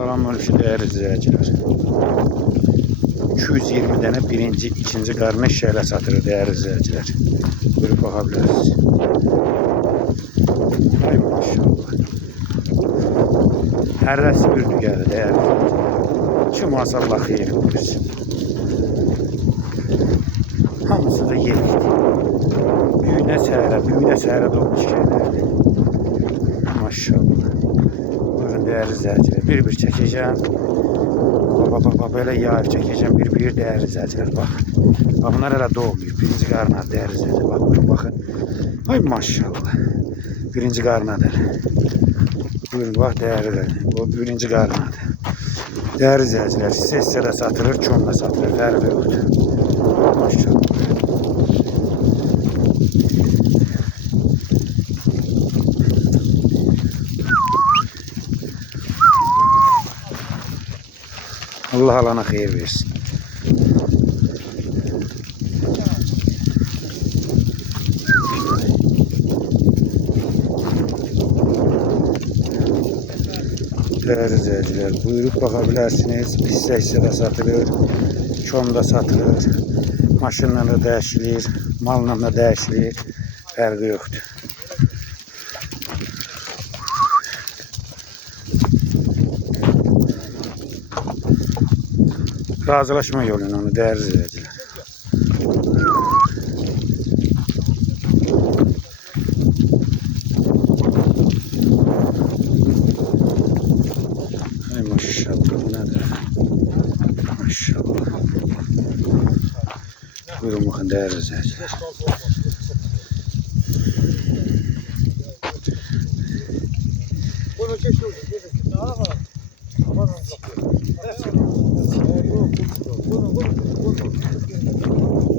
Selamünaleyküm değerli izleyiciler. 220 tane birinci, ikinci karnı şeyle satılır değerli izleyiciler. Buyurup bakabiliriz. Hay maşallah. Hərrəsi bir dügəri değerli izleyiciler. Şu masallah xeyir versin. Hamısı da yerikdir. Büyüne səhərə, büyüne səhərə dolmuş şeylərdir. Maşallah. Değerli izleyiciler. Bir bir çekeceğim. Baba baba böyle yağ çekeceğim. Bir bir değerli izleyiciler. Bak. Bak bunlar hele doğmuyor. Birinci karnı değerli izleyiciler. Bak buyurun bakın. Ay maşallah. Birinci karnadır. Buyurun bak değerli. Bu birinci karnadır. Değerli izleyiciler. Sesle de satılır, çomla satılır. Farkı yoktur. Maşallah. Allah alana hayır versin. Değerli izleyiciler, buyurup bakabilirsiniz. Pis de satılır, çomda satılır, maşınla da değişilir, malla da değişilir. Farkı yoktur. Razılaşma yoluyla onu değerli izleyiciler. Ay maşallah nedir? Maşallah. Buyurun bakın değerli izleyiciler. Bunu. Daha var. Aman Allah'ım.